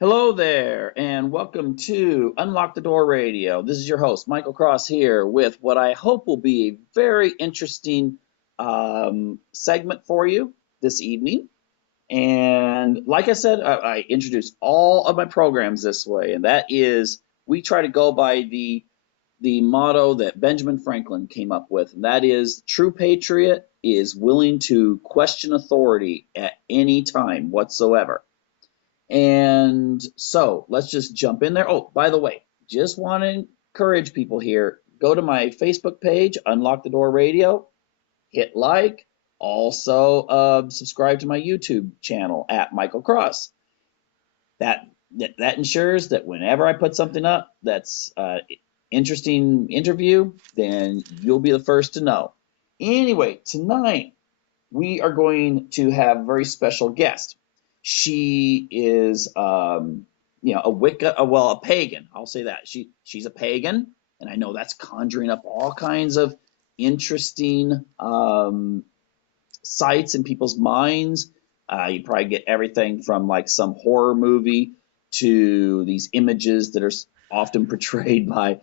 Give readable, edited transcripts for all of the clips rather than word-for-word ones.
Hello there, and welcome to Unlock the Door Radio. This is your host, Michael Cross, here with what I hope will be a very interesting segment for you this evening. And like I said, I introduce all of my programs this way, and that is we try to go by the motto that Benjamin Franklin came up with, and that is true patriot is willing to question authority at any time whatsoever. And so let's just jump in there. Oh, by the way, just want to encourage people here. Go to my Facebook page, Unlock the Door Radio, hit like, also subscribe to my YouTube channel at Michael Cross. That ensures that whenever I put something up that's interesting interview, then you'll be the first to know. Anyway, tonight we are going to have a very special guest. She is, a Wicca, a pagan. I'll say that she's a pagan, and I know that's conjuring up all kinds of interesting sights in people's minds. You probably get everything from like some horror movie to these images that are often portrayed by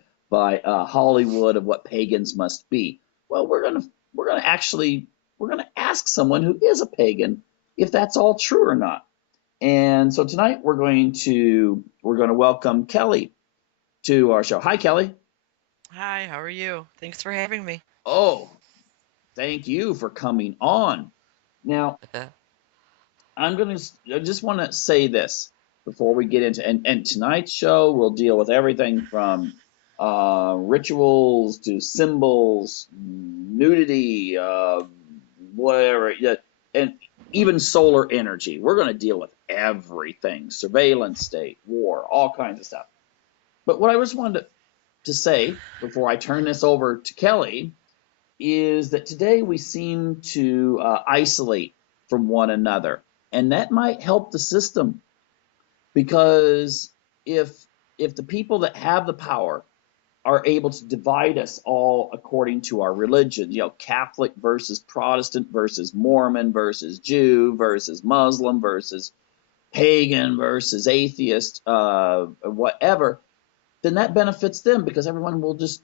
Hollywood of what pagans must be. Well, we're gonna ask someone who is a pagan if that's all true or not. And so tonight we're going to welcome Keli to our show. Hi, Keli. Hi, how are you? Thanks for having me. Oh, thank you for coming on. Now, I just want to say this before we get into, and tonight's show will deal with everything from rituals to symbols, nudity, whatever, and even solar energy. We're going to deal with everything: surveillance state, war, all kinds of stuff. But what I just wanted to say before I turn this over to Keli is that today we seem to isolate from one another, and that might help the system, because if the people that have the power are able to divide us all according to our religion, Catholic versus Protestant versus Mormon versus Jew versus Muslim versus pagan versus atheist, whatever, then that benefits them, because everyone will just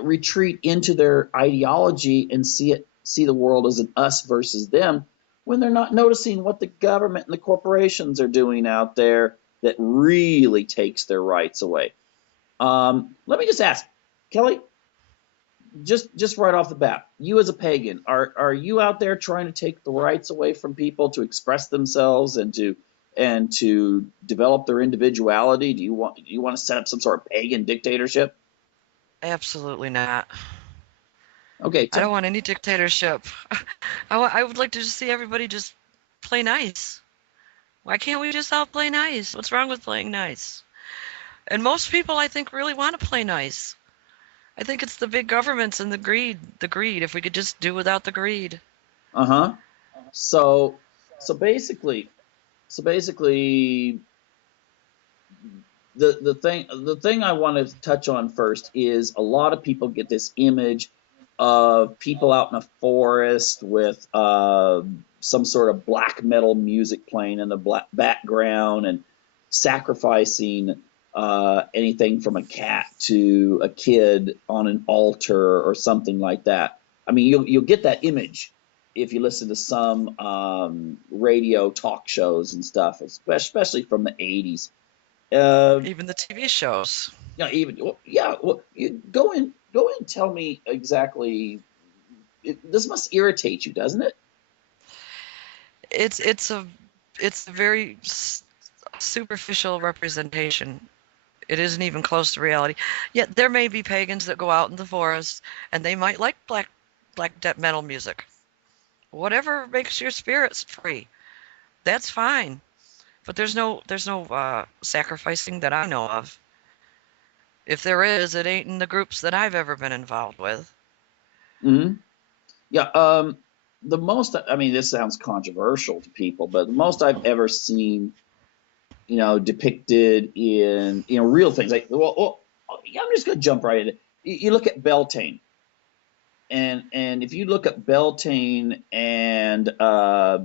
retreat into their ideology and see the world as an us versus them, when they're not noticing what the government and the corporations are doing out there that really takes their rights away. Let me just ask, Keli, just right off the bat, you as a pagan, are you out there trying to take the rights away from people to express themselves and to develop their individuality? Do you want to set up some sort of pagan dictatorship? Absolutely not. Okay, I don't want any dictatorship. I would like to just see everybody just play nice. Why can't we just all play nice? What's wrong with playing nice? And most people, I think, really want to play nice. I think it's the big governments and the greed. If we could just do without the greed. Uh-huh. So basically, the thing I want to touch on first is a lot of people get this image of people out in a forest with some sort of black metal music playing in the background and sacrificing anything from a cat to a kid on an altar or something like that. I mean, you'll get that image if you listen to some radio talk shows and stuff, especially from the 80s. Even the TV shows. You go in and tell me exactly. This must irritate you, doesn't it? It's a very superficial representation. It isn't even close to reality. Yet there may be pagans that go out in the forest and they might like black metal music. Whatever makes your spirits free, that's fine. But there's no sacrificing that I know of. If there is, it ain't in the groups that I've ever been involved with. Mm-hmm. Yeah. The most, I mean, this sounds controversial to people, but the most I've ever seen, depicted in, real things, like, I'm just going to jump right in. You look at Beltane. And if you look at Beltane and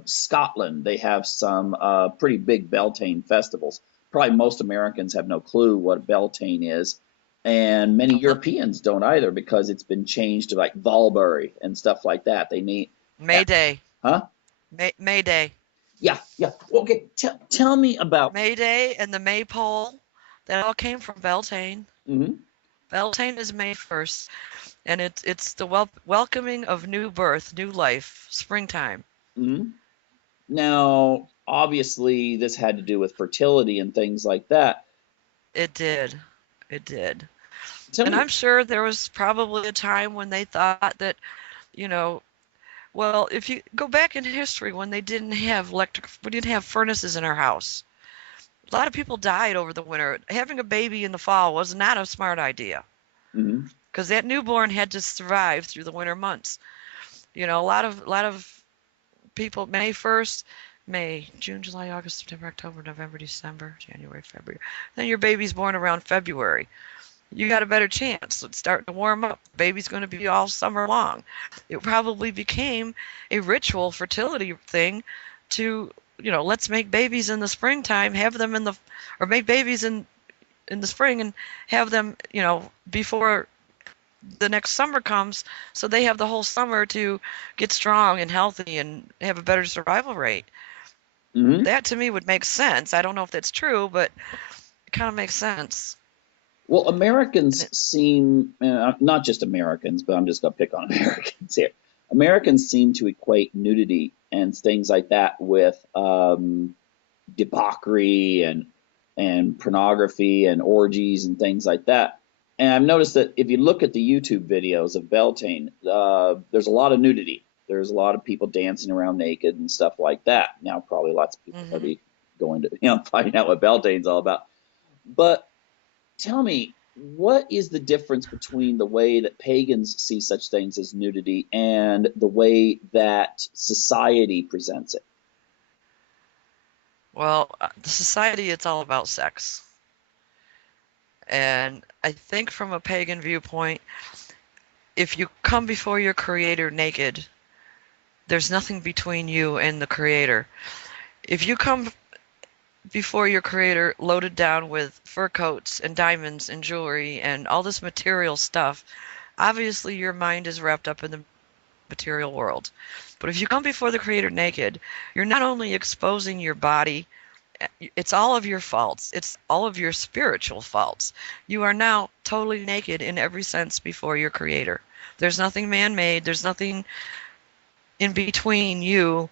Scotland, they have some pretty big Beltane festivals. Probably most Americans have no clue what Beltane is, and many Europeans don't either because it's been changed to like Valborg and stuff like that. They need, May Day. huh? May Day. Yeah, yeah. Okay, tell me about. May Day and the Maypole. That all came from Beltane. Hmm. Beltane is May 1st, and it's the welcoming of new birth, new life, springtime. Hmm. Now, obviously, this had to do with fertility and things like that. It did. It did. Tell And me. I'm sure there was probably a time when they thought that, you know, well, if you go back in history when they didn't have we didn't have furnaces in our house. A lot of people died over the winter. Having a baby in the fall was not a smart idea Hmm. because that newborn had to survive through the winter months. A lot of people, May 1st, May, June, July, August, September, October, November, December, January, February. Then your baby's born around February. You got a better chance. It's starting to warm up. Baby's going to be all summer long. It probably became a ritual fertility thing to, let's make babies in the springtime, have them or make babies in the spring and have them, before the next summer comes, so they have the whole summer to get strong and healthy and have a better survival rate. Hmm. That to me would make sense. I don't know if that's true, but it kind of makes sense. Well, And Americans seem, not just Americans, but I'm just going to pick on Americans here. Americans seem to equate nudity and things like that with debauchery and pornography and orgies and things like that. And I've noticed that if you look at the YouTube videos of Beltane, there's a lot of nudity. There's a lot of people dancing around naked and stuff like that. Now, probably lots of people are hmm be going to find out what Beltane's all about. But tell me, what is the difference between the way that pagans see such things as nudity and the way that society presents it? Well, the society, it's all about sex. And I think from a pagan viewpoint, if you come before your creator naked, there's nothing between you and the creator. If you come before your creator loaded down with fur coats and diamonds and jewelry and all this material stuff, obviously your mind is wrapped up in the material world. But if you come before the creator naked, you're not only exposing your body, it's all of your faults. It's all of your spiritual faults. You are now totally naked in every sense before your creator. There's nothing man-made. There's nothing in between you.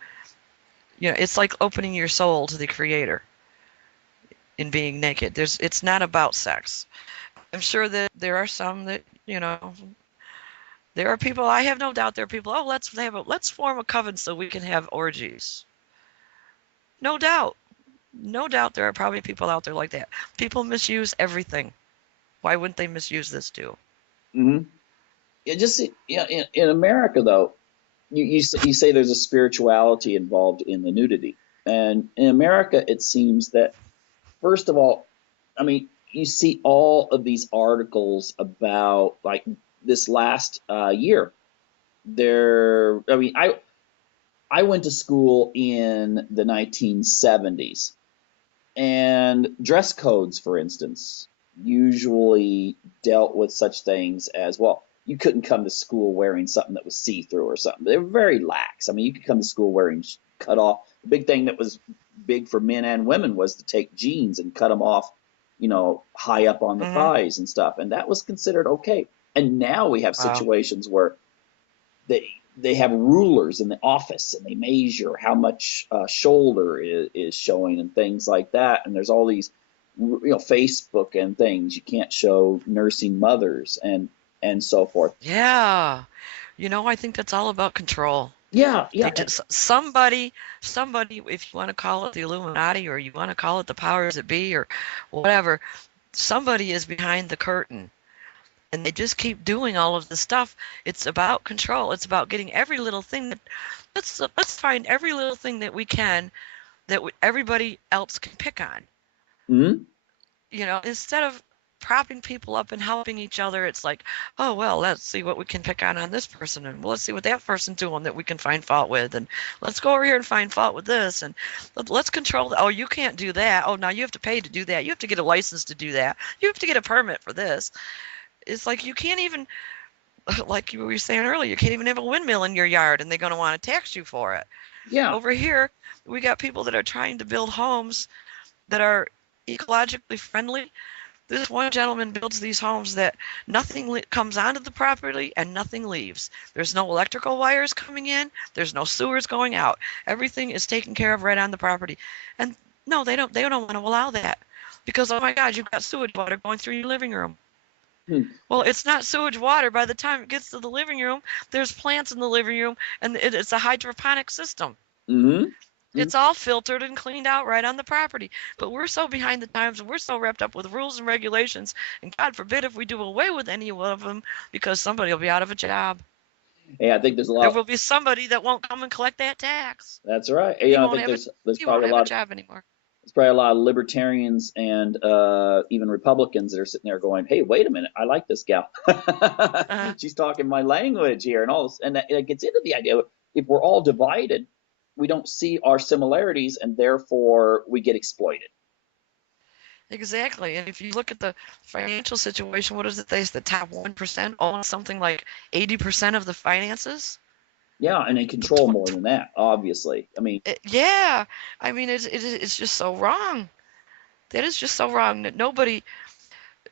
It's like opening your soul to the creator in being naked. It's not about sex. I'm sure that there are some that, there are people, I have no doubt there are people, oh, let's form a coven so we can have orgies. No doubt. No doubt there are probably people out there like that. People misuse everything. Why wouldn't they misuse this too? Mm-hmm. Yeah, just in America though, you say there's a spirituality involved in the nudity, and in America it seems that first of all, I mean, you see all of these articles about like this last year. I mean, I went to school in the 1970s, and dress codes, for instance, usually dealt with such things as well. You couldn't come to school wearing something that was see through or something. They were very lax. I mean, you could come to school wearing cut off. The big thing that was big for men and women was to take jeans and cut them off, high up on the Mm-hmm. thighs and stuff. And that was considered okay. And now we have Wow. situations where they have rulers in the office and they measure how much shoulder is showing and things like that. And there's all these, Facebook and things. You can't show nursing mothers and so forth. Yeah. I think that's all about control. Yeah, They yeah. just somebody, if you want to call it the Illuminati or you want to call it the powers that be or whatever, somebody is behind the curtain. And they just keep doing all of this stuff. It's about control. It's about getting every little thing let's find every little thing that we can that everybody else can pick on. Mm-hmm. Instead of propping people up and helping each other. It's like, oh, well, let's see what we can pick on this person, and let's see what that person's doing that we can find fault with, and let's go over here and find fault with this, and let's control the, oh, you can't do that. Oh, now you have to pay to do that. You have to get a license to do that. You have to get a permit for this. It's like you can't even, like you were saying earlier, you can't even have a windmill in your yard, and they're going to want to tax you for it. Yeah. Over here, we got people that are trying to build homes that are ecologically friendly. This one gentleman builds these homes that nothing comes onto the property and nothing leaves. There's no electrical wires coming in. There's no sewers going out. Everything is taken care of right on the property. And no, they don't want to allow that because, oh my God, you've got sewage water going through your living room. Well, it's not sewage water. By the time it gets to the living room, there's plants in the living room, and it's a hydroponic system. It's all filtered and cleaned out right on the property. But we're so behind the times, and we're so wrapped up with rules and regulations, and God forbid if we do away with any of them, because somebody will be out of a job. Yeah, I think there's a lot. There will be somebody that won't come and collect that tax. That's right. He I won't think have there's he probably won't a have lot. a job anymore. There's probably a lot of libertarians and even Republicans that are sitting there going, "Hey, wait a minute, I like this gal. She's talking my language here," and all this, and it gets into the idea of if we're all divided, we don't see our similarities, and therefore we get exploited. Exactly. And if you look at the financial situation, what is it? They say the top 1% own something like 80% of the finances. Yeah, and they control more than that, obviously. I mean, yeah, I mean it's just so wrong. That is just so wrong that nobody,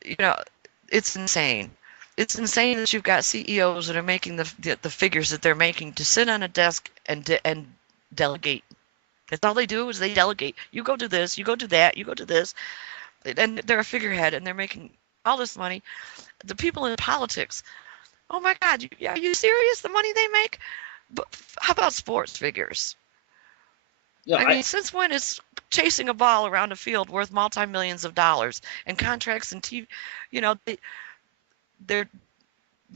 you know, it's insane. It's insane that you've got CEOs that are making the figures that they're making to sit on a desk and delegate. That's all they do is they delegate. You go do this, you go do that, you go do this, and they're a figurehead and they're making all this money. The people in politics, oh my God, are you serious? The money they make? But how about sports figures? Yeah, I mean, since when is chasing a ball around a field worth multi-millions of dollars and contracts and TV? You know, the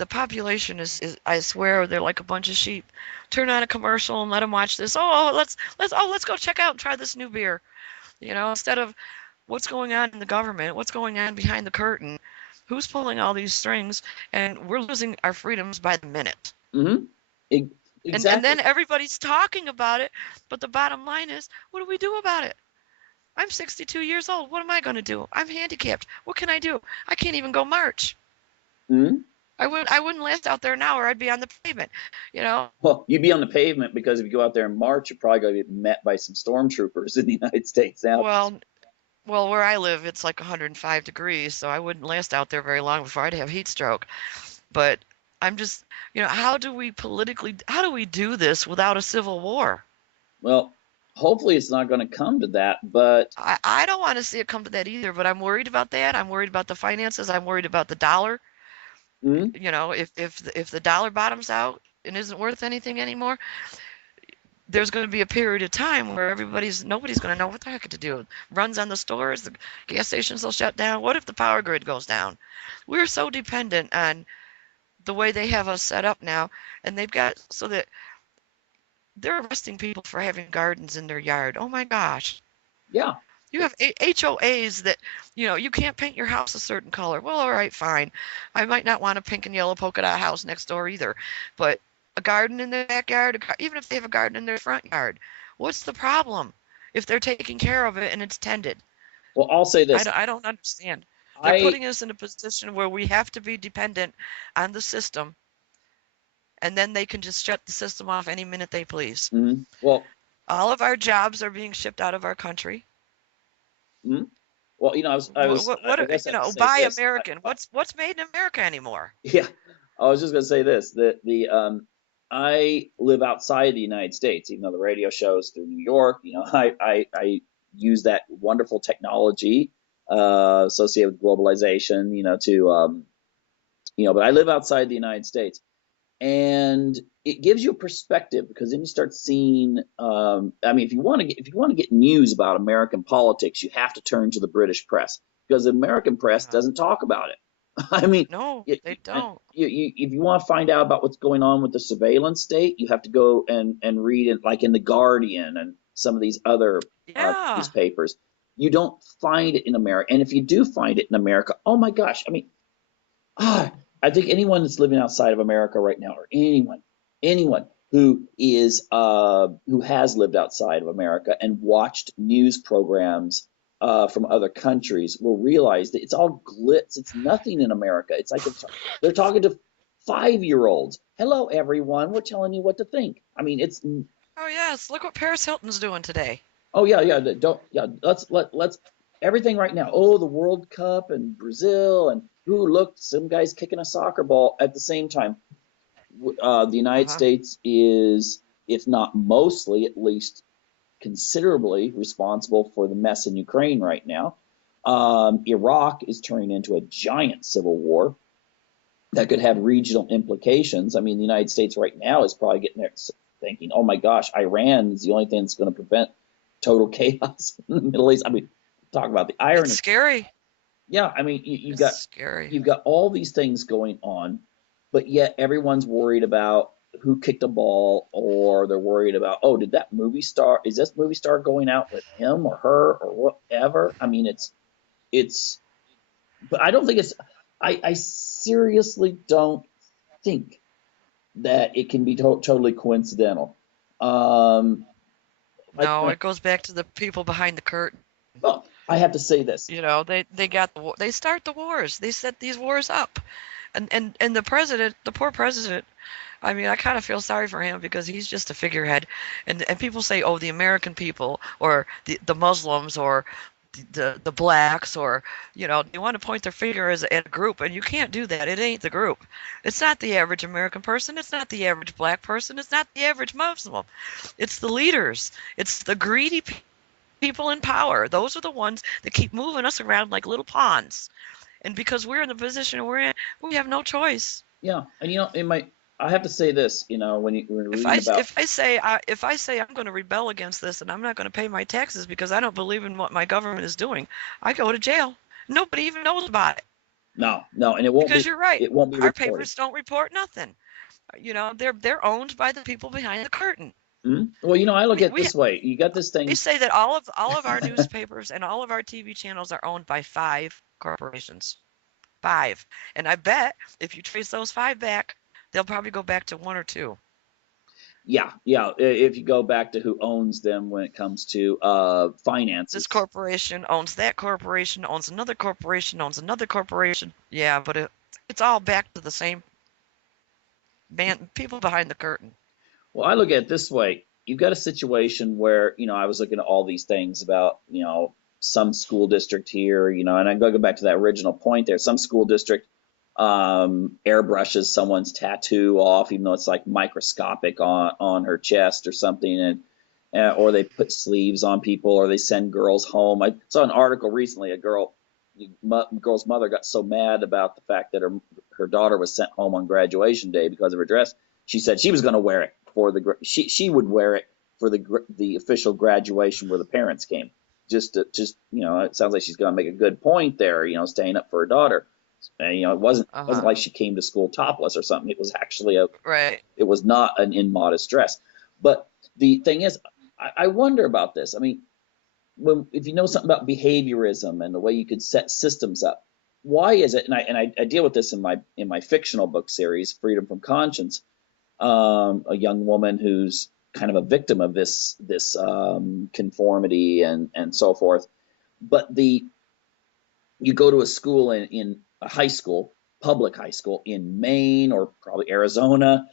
population is I swear they're like a bunch of sheep. Turn on a commercial and let them watch this. Oh, let's go check out and try this new beer. You know, instead of what's going on in the government, what's going on behind the curtain, who's pulling all these strings, and we're losing our freedoms by the minute. Exactly. And then everybody's talking about it, but the bottom line is, what do we do about it? I'm 62 years old. What am I going to do? I'm handicapped. What can I do? I can't even go march. I wouldn't last out there now, or I'd be on the pavement. You know. Well, you'd be on the pavement because if you go out there in March, you're probably going to get met by some stormtroopers in the United States now. Well, where I live, it's like 105 degrees, so I wouldn't last out there very long before I'd have heat stroke. But I'm just, how do we do this without a civil war? Well, hopefully it's not going to come to that, but I don't want to see it come to that either, but I'm worried about that. I'm worried about the finances. I'm worried about the dollar. If the dollar bottoms out and isn't worth anything anymore, there's going to be a period of time where nobody's going to know what the heck to do. Runs on the stores, the gas stations will shut down. What if the power grid goes down? We're so dependent on the way they have us set up now, and they've got so that they're arresting people for having gardens in their yard. Oh my gosh. Yeah. You have HOAs that, you can't paint your house a certain color. Well, all right, fine. I might not want a pink and yellow polka dot house next door either, but a garden in their backyard, even if they have a garden in their front yard, what's the problem if they're taking care of it and it's tended? Well, I'll say this. I don't understand. They're putting us in a position where we have to be dependent on the system, and then they can just shut the system off any minute they please. Well, all of our jobs are being shipped out of our country. Well, buy American. What's made in America anymore? Yeah, I was just going to say this, that I live outside the United States, even though the radio shows through New York. I use that wonderful technology associated with globalization, but I live outside the United States. And it gives you a perspective, because then you start seeing. If you want to get news about American politics, you have to turn to the British press, because the American press doesn't talk about it. No, they don't. If you want to find out about what's going on with the surveillance state, you have to go and read it, like in the Guardian and some of these other newspapers. You don't find it in America. And if you do find it in America, oh my gosh, I mean, ah, I think anyone that's living outside of America right now, or anyone who has lived outside of America and watched news programs from other countries will realize that it's all glitz. It's nothing in America. It's like they're talking to 5-year-olds. Hello, everyone. We're telling you what to think. I mean, it's Oh yes, look what Paris Hilton's doing today. oh yeah, yeah. Don't yeah. Let's everything right now. Oh, the World Cup and Brazil and ooh, look, some guys kicking a soccer ball at the same time. The United Uh-huh. States is, if not mostly, at least considerably responsible for the mess in Ukraine right now. Iraq is turning into a giant civil war that could have regional implications. I mean, the United States right now is probably getting there thinking, oh my gosh, Iran is the only thing that's going to prevent total chaos in the Middle East. I mean, talk about the It's irony. scary. Yeah, I mean, It's scary. you've got all these things going on, but yet everyone's worried about who kicked a ball, or they're worried about, oh, did that movie star, is this movie star going out with him or her or whatever? I mean, it's, but I don't think it's, I seriously don't think that it can be totally coincidental. Um, No, it goes back to the people behind the curtain. well, I have to say this. You know, they got they start the wars. They set these wars up, and the president, the poor president. I mean, I kind of feel sorry for him because he's just a figurehead, and people say, oh, the American people or the Muslims or the blacks or they want to point their finger at a group, and you can't do that. It ain't the group. It's not the average American person. It's not the average black person. It's not the average Muslim. It's the leaders. It's the greedy people in power. Those are the ones that keep moving us around like little pawns. And because we're in the position we're in, we have no choice. Yeah, and I have to say this. When If reading about, if I say I'm going to rebel against this and I'm not going to pay my taxes because I don't believe in what my government is doing, I go to jail. Nobody even knows about it. no, and it won't Because be, you're right. it won't be Our reported. papers don't report nothing. They're owned by the people behind the curtain. Hmm. Well, I look We at it we this way. You got this they thing. say that all of our newspapers and all of our TV channels are owned by 5 corporations. 5. And I bet if you trace those 5 back, they'll probably go back to 1 or 2. Yeah, yeah. If you go back to who owns them when it comes to This finances. corporation owns that corporation, owns another corporation, owns another corporation. Yeah, but it's all back to the same man, people behind the curtain. Well, I look at it this way. You've got a situation where, I was looking at all these things about, some school district here, and I go back to that original point there. Some school district airbrushes someone's tattoo off, even though it's like microscopic on her chest or something, and or they put sleeves on people, or they send girls home. I saw an article recently. Girl's mother got so mad about the fact that her daughter was sent home on graduation day because of her dress. She said she was going to wear it for she would wear it for the official graduation where the parents came. It sounds like she's going to make a good point there. Staying up for her daughter. And, it wasn't Uh-huh. like she came to school topless or something. It was actually Right. it was not an immodest dress. But the thing is, I wonder about this. I mean, if you know something about behaviorism and the way you could set systems up, why is it? And I deal with this in my fictional book series, Freedom from Conscience. A young woman who's kind of a victim of this conformity and so forth. But you go to a school in a high school, public high school in Maine or probably Arizona,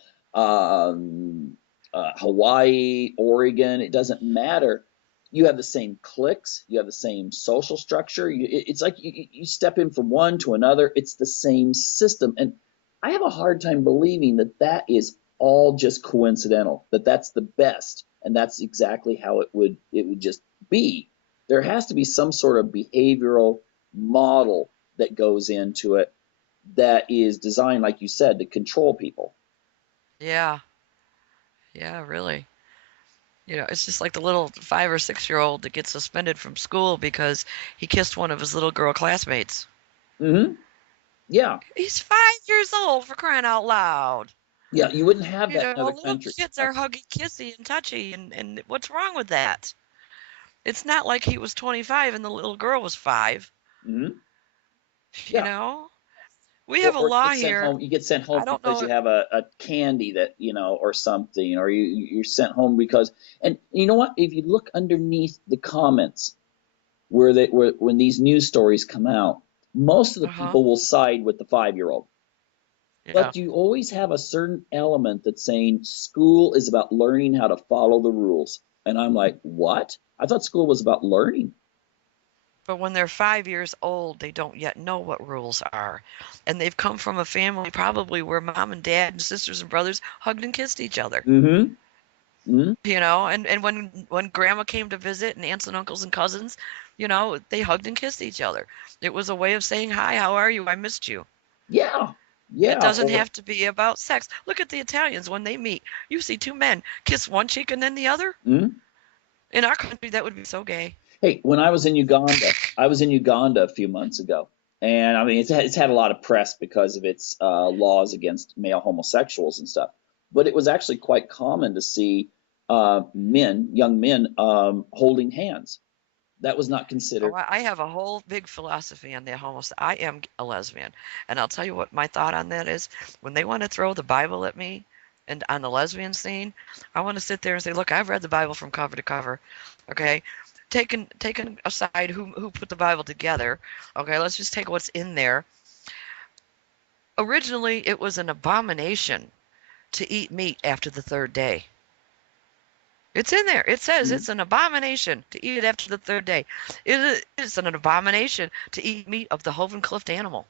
Hawaii, Oregon. It doesn't matter. You have the same cliques. You have the same social structure. It's like you step in from one to another. It's the same system, and I have a hard time believing that is all just coincidental. That's the best, and that's exactly how it would just be. There has to be some sort of behavioral model that goes into it that is designed, like you said, to control people. Yeah. Yeah, really. It's just like the little 5 or 6-year-old that gets suspended from school because he kissed one of his little girl classmates. Mm-hmm. Yeah, He's 5 years old, for crying out loud. yeah. You wouldn't have that in other Little countries. kids are huggy, kissy, and touchy, and what's wrong with that? It's not like he was 25 and the little girl was 5. Hmm. You Yeah. know, we have a Or you law get sent here. home. You get sent home I don't because know. you have a candy that or something, or you're sent home because. And you know what? If you look underneath the comments where when these news stories come out, most of the Uh-huh. people will side with the 5-year-old. Yeah. But you always have a certain element that's saying school is about learning how to follow the rules. And I'm like, what? I thought school was about learning. But when they're 5 years old, they don't yet know what rules are. And they've come from a family probably where mom and dad and sisters and brothers hugged and kissed each other. Mm-hmm. Mm-hmm. And when grandma came to visit and aunts and uncles and cousins, they hugged and kissed each other. It was a way of saying, hi, how are you? I missed you. Yeah. It Yeah. doesn't have to be about sex. Look at the Italians when they meet. You see two men kiss one cheek and then the other. Mm-hmm. In our country, that would be so gay. Hey, when I was in Uganda a few months ago, and I mean it's had a lot of press because of its laws against male homosexuals and stuff. But it was actually quite common to see young men, holding hands. That was not Oh, considered. I have a whole big philosophy on the homos. I am a lesbian, and I'll tell you what my thought on that is. When they want to throw the Bible at me, and on the lesbian scene, I want to sit there and say, look, I've read the Bible from cover to cover. Okay, taken aside who put the Bible together. Okay, let's just take what's in there. Originally, it was an abomination to eat meat after the third day. It's in there. It says Mhm. it's an abomination to eat it after the third day. It is an abomination to eat meat of the hoven cliffed animal.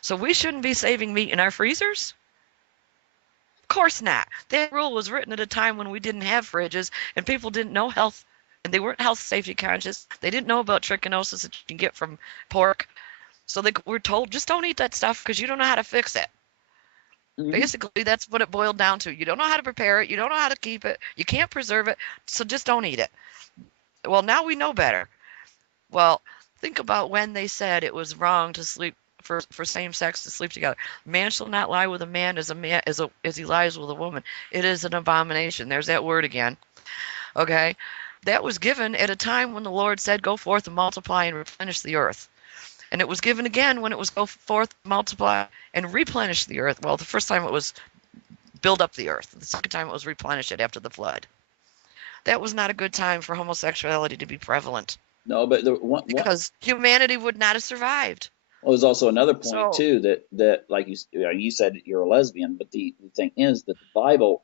So we shouldn't be saving meat in our freezers? Of course not. That rule was written at a time when we didn't have fridges and people didn't know health and they weren't health safety conscious. They didn't know about trichinosis that you can get from pork. So they were told, just don't eat that stuff because you don't know how to fix it. Mhm. Basically, that's what it boiled down to. You don't know how to prepare it. You don't know how to keep it. You can't preserve it. So just don't eat it. Well, now we know better. Well, think about when they said it was wrong to sleep for same sex to sleep together. Man shall not lie with a man as he lies with a woman. It is an abomination. There's that word again. Okay? That was given at a time when the Lord said, go forth and multiply and replenish the earth. And it was given again when it was go forth, multiply, and replenish the earth. Well, the first time it was build up the earth. The second time it was replenish it after the flood. That was not a good time for homosexuality to be prevalent No, but because humanity would not have survived. well, there's also another point So, too that like you said you're a lesbian, but the thing is that the Bible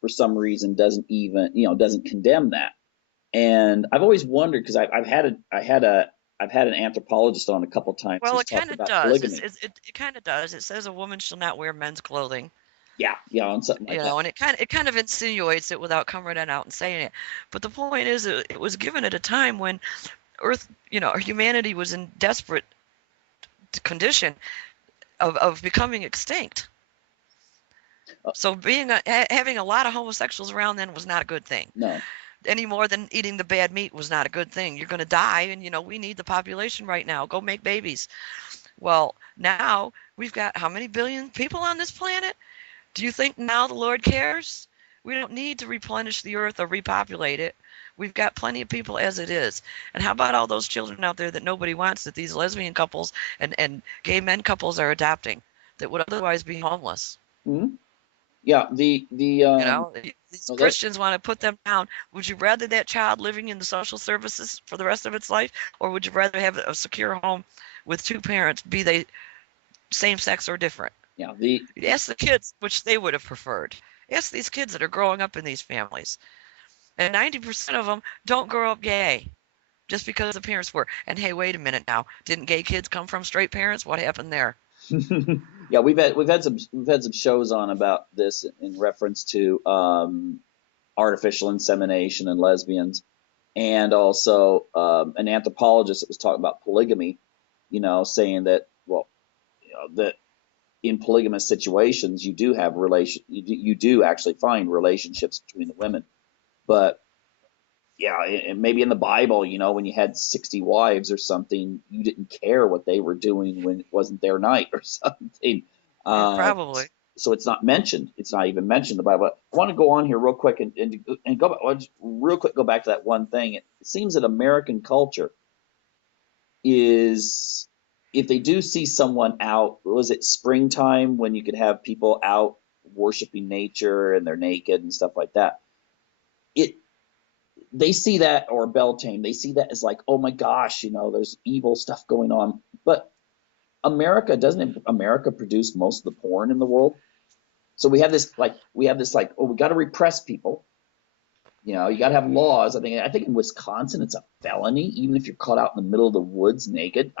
for some reason doesn't condemn that. And I've always wondered because I've had an anthropologist on a couple times well, who's it kind talked of about does. polygamy. It kind of does. It says a woman shall not wear men's clothing, Yeah, yeah, on something like that. and it kind of insinuates it without coming right out and saying it. But the point is, it was given at a time when Earth, humanity was in desperate condition of becoming extinct. Uh, So having a lot of homosexuals around then was not a good thing. no. Any more than eating the bad meat was not a good thing. You're going to die, and we need the population right now. Go make babies. Well, now we've got how many billion people on this planet? Do you think now the Lord cares? We don't need to replenish the earth or repopulate it. We've got plenty of people as it is. And how about all those children out there that nobody wants, that these lesbian couples and gay men couples are adopting that would otherwise be homeless? Hmm. Yeah, the These no, that Christians want to put them down. Would you rather that child living in the social services for the rest of its life, or would you rather have a secure home with two parents, be they same sex or different? yeah Ask the kids which they would have preferred. Ask these kids that are growing up in these families. And 90% of them don't grow up gay just because the parents were. And hey, wait a minute now. Didn't gay kids come from straight parents? What happened there? yeah, we've had some shows on about this in reference to artificial insemination and lesbians, and also an anthropologist that was talking about polygamy, saying that, well, that in polygamous situations you do have you do actually find relationships between the women, but yeah, and maybe in the Bible, when you had 60 wives or something, you didn't care what they were doing when it wasn't their night or something. Yeah, Uh, probably. so it's not mentioned. It's not even mentioned in the Bible. I want to go on here real quick and go back, just real quick, go back to that one thing. It seems that American culture is, if they do see someone out, was it springtime when you could have people out worshiping nature and they're naked and stuff like that? It They see that, or Beltane, they see that as like, oh my gosh, there's evil stuff going on. But doesn't America produce most of the porn in the world? So we have this like, oh, we got to repress people. You got to have laws. I think in Wisconsin it's a felony, even if you're caught out in the middle of the woods naked.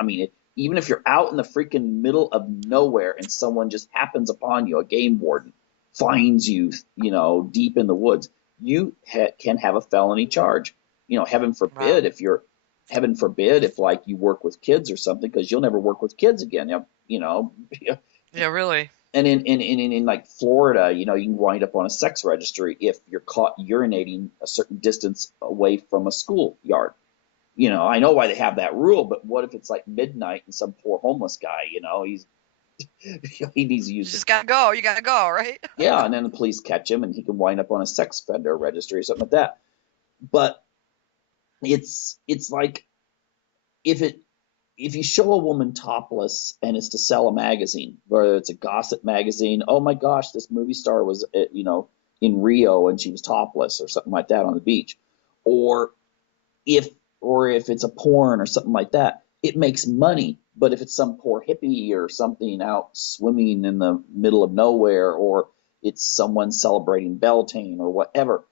Even if you're out in the freaking middle of nowhere and someone just happens upon you, a game warden finds you, deep in the woods, you can have a felony charge. Heaven Wow. forbid if like you work with kids or something, because you'll never work with kids again. Yeah, really. And in like Florida, you can wind up on a sex registry if you're caught urinating a certain distance away from a schoolyard. I know why they have that rule, but what if it's like midnight and some poor homeless guy, he needs to You use the, just gotta go. You gotta go, right? yeah, and then the police catch him and he can wind up on a sex offender registry or something like that. But it's like, if it if you show a woman topless and it's to sell a magazine, whether it's a gossip magazine, oh my gosh, this movie star was, in Rio and she was topless or something like that on the beach, or if if it's a porn or something like that, it makes money. But if it's some poor hippie or something out swimming in the middle of nowhere, or it's someone celebrating Beltane or whatever,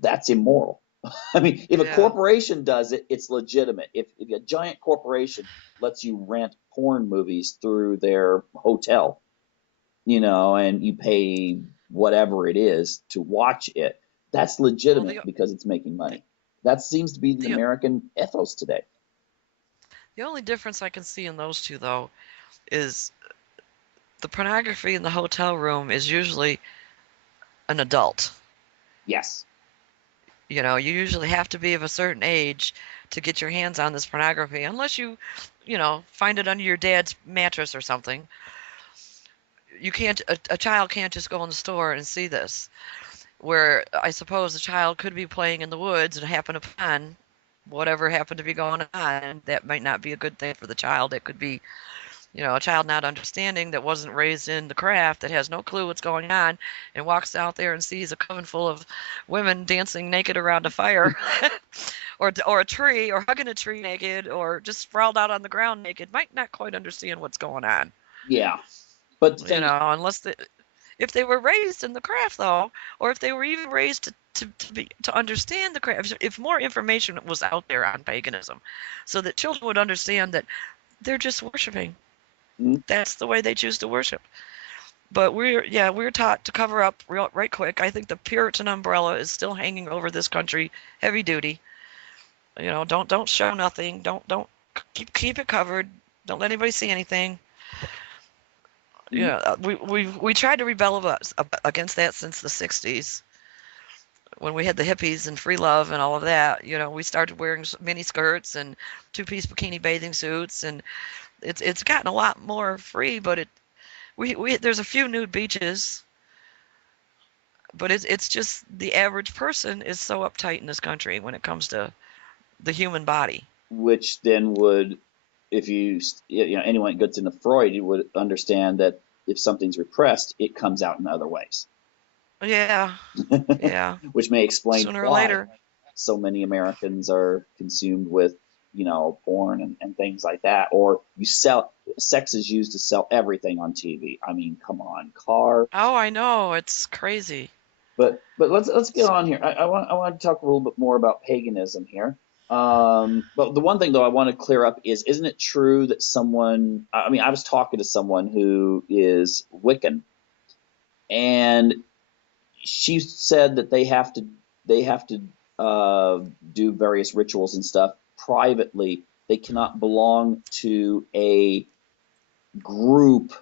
that's immoral. If a Yeah. corporation does it, it's legitimate. If a giant corporation lets you rent porn movies through their hotel, and you pay whatever it is to watch it, that's Well, legitimate because it's making money. That seems to be the the American ethos today. the only difference I can see in those two, though, is the pornography in the hotel room is usually an adult. Yes. You usually have to be of a certain age to get your hands on this pornography, unless find it under your dad's mattress or something. You can't, a child can't just go in the store and see this. Where I suppose the child could be playing in the woods and happen upon whatever happened to be going on, and that might not be a good thing for the child. It could be, a child not understanding, that wasn't raised in the craft, that has no clue what's going on, and walks out there and sees a coven full of women dancing naked around a fire, or a tree, or hugging a tree naked, or just sprawled out on the ground naked, might not quite understand what's going on. Yeah. But the thing, Unless if they were raised in the craft, though, or if they were even raised to understand the craft, if more information was out there on paganism, so that children would understand that they're just worshiping. mm, That's the way they choose to worship. But we're taught to cover up right quick. I think the Puritan umbrella is still hanging over this country, heavy duty. Don't show nothing. Don't keep it covered. Don't let anybody see anything. mm, We tried to rebel against that since the 60s, when we had the hippies and free love and all of that. We started wearing mini skirts and two-piece bikini bathing suits, and it's gotten a lot more free. But we there's a few nude beaches, but it's just the average person is so uptight in this country when it comes to the human body. which then would, if anyone that gets into Freud, you would understand that if something's repressed, it comes out in other ways. Yeah, yeah. Which may explain Sooner or why later. so many Americans are consumed with, porn and things like that. Or sex is used to sell everything on TV. Come on, car. Oh, I know, it's crazy. But let's get on here. I want to talk a little bit more about paganism here. But the one thing though I want to clear up is, isn't it true that someone? I was talking to someone who is Wiccan, and she said that they have to do various rituals and stuff privately. They cannot belong to a group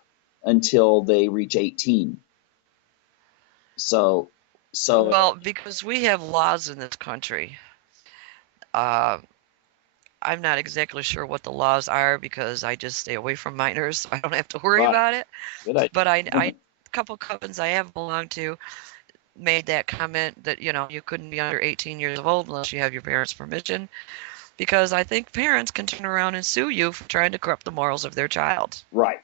until they reach 18. So so Well, because we have laws in this country. Uh, I'm not exactly sure what the laws are because I just stay away from minors, so I don't have to worry right, about it. good But I idea. couple covens I have belonged to made that comment that, you couldn't be under 18 years old unless you have your parents' permission, because I think parents can turn around and sue you for trying to corrupt the morals of their child. Right.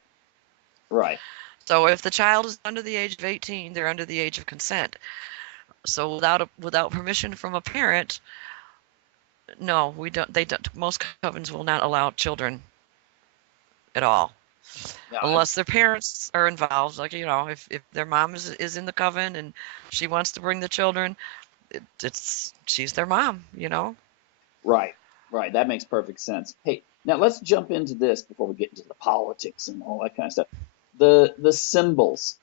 Right. So if the child is under the age of 18, they're under the age of consent. So without permission from a parent, no, we don't. They don't. Most covens will not allow children at all, Yeah. unless their parents are involved. Like, if their mom is in the coven and she wants to bring the children, she's their mom. Right. Right. That makes perfect sense. Hey, now let's jump into this before we get into the politics and all that kind of stuff. The symbols.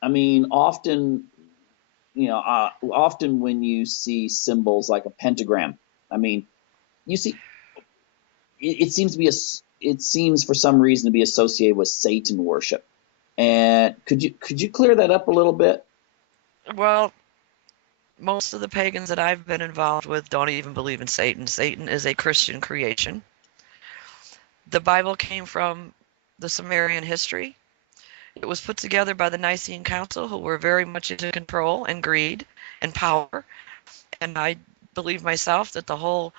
I mean, often when you see symbols like a pentagram, I mean, you see, it seems to be it seems for some reason to be associated with Satan worship. And could you clear that up a little bit? Well, most of the pagans that I've been involved with don't even believe in Satan. Satan is a Christian creation. The Bible came from the Sumerian history. It was put together by the Nicene Council, who were very much into control and greed and power. And I believe myself that the whole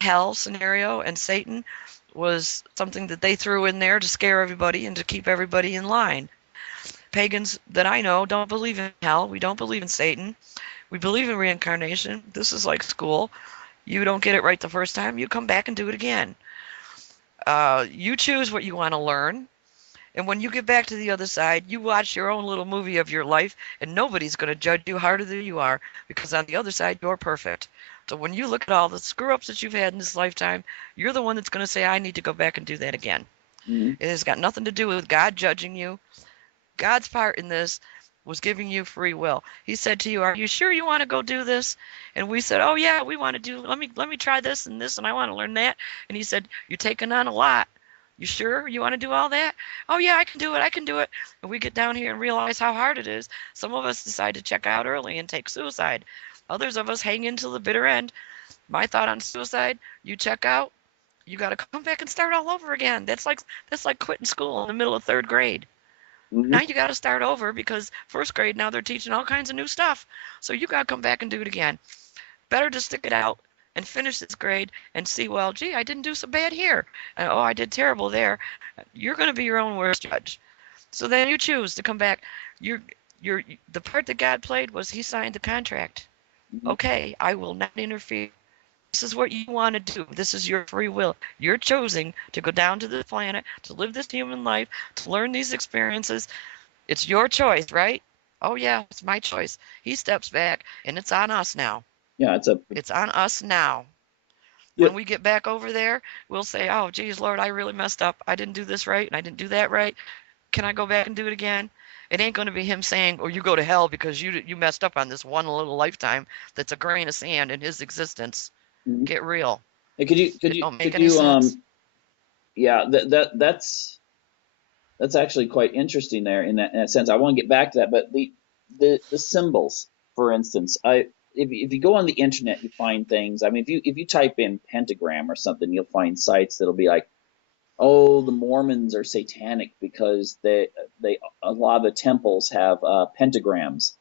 hell scenario and Satan was something that they threw in there to scare everybody and to keep everybody in line. Pagans that I know don't believe in hell. We don't believe in Satan. We believe in reincarnation. This is like school. You don't get it right the first time, you come back and do it again. You choose what you want to learn. And when you get back to the other side, you watch your own little movie of your life, and nobody's going to judge you harder than you are, because on the other side, you're perfect. So when you look at all the screw-ups that you've had in this lifetime, you're the one that's going to say, I need to go back and do that again. Mm-hmm. It has got nothing to do with God judging you. God's part in this was giving you free will. He said to you, are you sure you want to go do this? And we said, oh yeah, we want to do, let me try this, and I want to learn that. And he said, you're taking on a lot. You sure you want to do all that? Oh yeah, I can do it. And we get down here and realize how hard it is. Some of us decide to check out early and take suicide. Others of us hang in till the bitter end. My thought on suicide, you check out, you got to come back and start all over again. That's like quitting school in the middle of third grade. Mm-hmm. Now you got to start over, because first grade, now they're teaching all kinds of new stuff. So you got to come back and do it again. Better to stick it out and finish this grade and see, well, gee, I didn't do so bad here. And, oh, I did terrible there. You're going to be your own worst judge. So then you choose to come back. The part that God played was he signed the contract. Mm-hmm. Okay, I will not interfere. This is what you want to do. This is your free will. You're choosing to go down to the planet, to live this human life, to learn these experiences. It's your choice, right? Oh, yeah, it's my choice. He steps back, and it's on us now. Yeah, It's on us now. yeah. When we get back over there, we'll say, oh, geez, Lord, I really messed up. I didn't do this right, and I didn't do that right. Can I go back and do it again? It ain't going to be him saying, oh, you go to hell because you messed up on this one little lifetime that's a grain of sand in his existence. Mm-hmm. Get real. Hey, could you It don't make any sense. yeah, that's actually quite interesting there in that sense. I want to get back to that, but the symbols, for instance, if you go on the internet, you find things. I mean, if you type in pentagram or something, you'll find sites that'll be like, oh, the Mormons are satanic because they a lot of the temples have pentagrams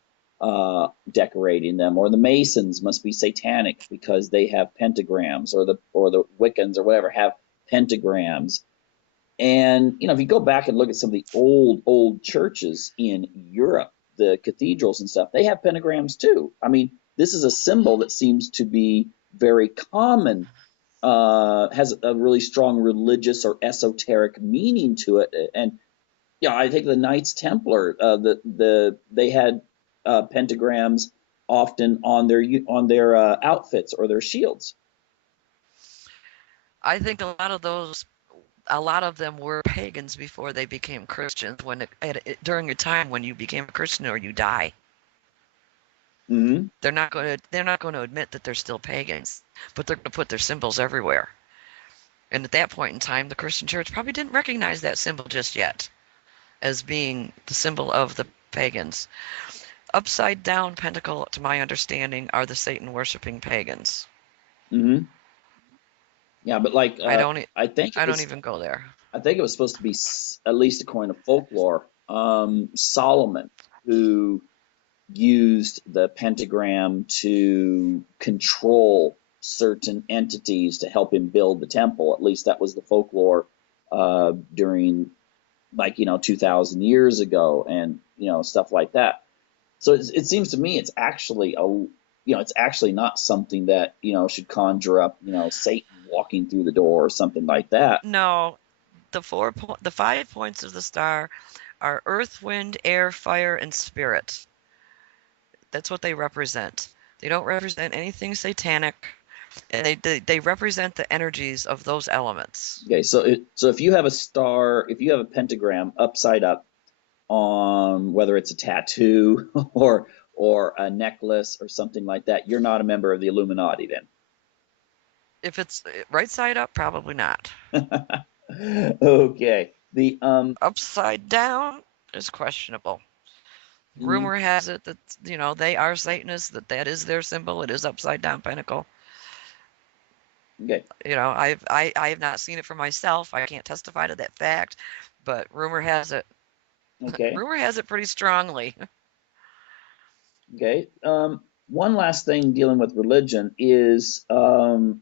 decorating them, or the Masons must be satanic because they have pentagrams, or the Wiccans or whatever have pentagrams. And if you go back and look at some of the old churches in Europe, the cathedrals and stuff, they have pentagrams too. I mean, this is a symbol that seems to be very common, has a really strong religious or esoteric meaning to it. And I think the Knights Templar, they had pentagrams often on their outfits or their shields. I think a lot of them were pagans before they became Christians. During a time when you became a Christian or you die, Mm-hmm. they're not going to admit that they're still pagans, but they're going to put their symbols everywhere. And at that point in time, the Christian church probably didn't recognize that symbol just yet as being the symbol of the pagans. Upside down pentacle, to my understanding, are the Satan worshiping pagans. Mm-hmm. Yeah, but like I don't even go there. I think it was supposed to be, at least according to folklore, Solomon who used the pentagram to control certain entities to help him build the temple. At least that was the folklore during, like, 2,000 years ago, and stuff like that. So it seems to me it's actually it's actually not something that should conjure up Satan walking through the door or something like that. No, the 5 points of the star are earth, wind, air, fire, and spirit. That's what they represent. They don't represent anything satanic, and they represent the energies of those elements. Okay, so if you have a star, if you have a pentagram upside up on whether it's a tattoo or a necklace or something like that, you're not a member of the Illuminati then. If it's right side up, probably not. Okay. The Upside down is questionable. Rumor has it that they are Satanists, that is their symbol. It is upside down pentacle. Okay. I have not seen it for myself. I can't testify to that fact, but rumor has it. Okay. Rumor has it pretty strongly. Okay. One last thing dealing with religion is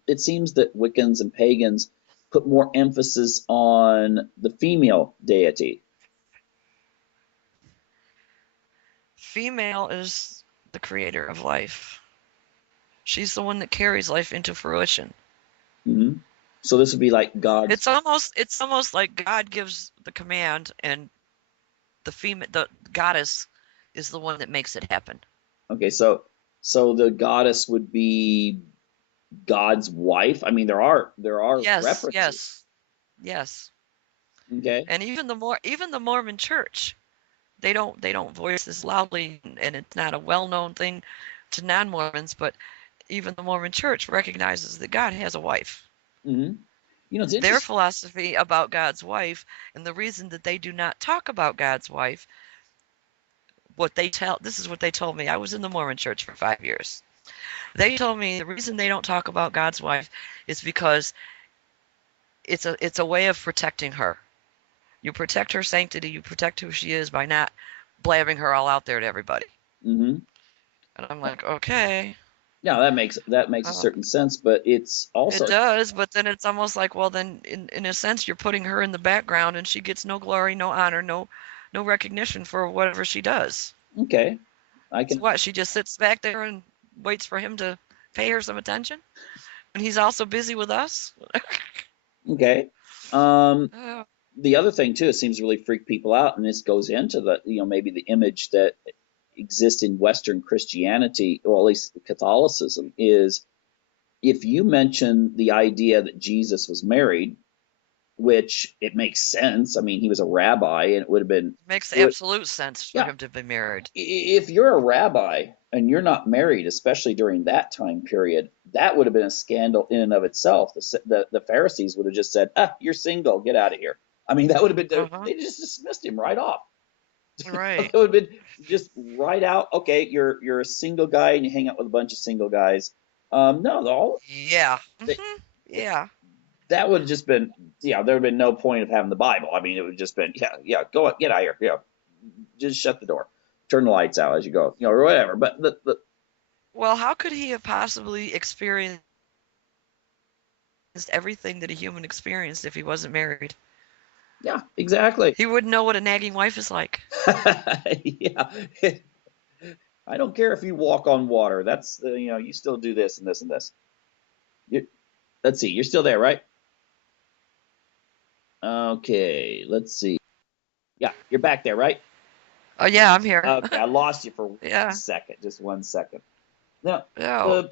it seems that Wiccans and pagans put more emphasis on the female deity. Female is the creator of life. She's the one that carries life into fruition. Mm-hmm. So this would be like God. It's almost like God gives the command, and the goddess is the one that makes it happen. Okay, so the goddess would be God's wife. I mean, there are Yes, references. yes. Okay. And even the Mormon Church, they don't voice this loudly, and it's not a well-known thing to non-Mormons, but even the Mormon Church recognizes that God has a wife. Mm-hmm. It's Their interesting. philosophy about God's wife, and the reason that they do not talk about God's wife, this is what they told me. I was in the Mormon Church for 5 years. They told me the reason they don't talk about God's wife is because it's a way of protecting her. You protect her sanctity, you protect who she is by not blabbing her all out there to everybody. Mm-hmm. And I'm like, okay. Yeah, that makes a certain sense, but it's also. It does, but then it's almost like, well, then in a sense, you're putting her in the background, and she gets no glory, no honor, no recognition for whatever she does. Okay. I So can. what? She just sits back there and waits for him to pay her some attention, and he's also busy with us. Okay. Oh, The other thing too, it seems to really freak people out, and this goes into the maybe the image that exists in Western Christianity, or at least Catholicism, is if you mention the idea that Jesus was married, which it makes sense. I mean, he was a rabbi, and it would have been. makes It would, absolute sense for yeah. him to be married. If you're a rabbi and you're not married, especially during that time period, that would have been a scandal in and of itself. The Pharisees would have just said, "Ah, you're single, get out of here." I mean, that would have been. Uh-huh. They just dismissed him right off. Right. It would have been just right out. Okay, you're a single guy and you hang out with a bunch of single guys. No, all Yeah. they, Yeah. that would have just been, there would have been no point of having the Bible. I mean, it would have just been, go on, get out of here. Just shut the door, turn the lights out as you go, or whatever. But Well, how could he have possibly experienced everything that a human experienced if he wasn't married? yeah, exactly. He wouldn't know what a nagging wife is like. Yeah. I don't care if you walk on water. That's you still do this and this and this. Let's see, you're still there, right? Okay, let's see. Yeah, you're back there, right? Oh yeah, I'm here. Okay, I lost you for Yeah. 1 second, just 1 second. Now, No,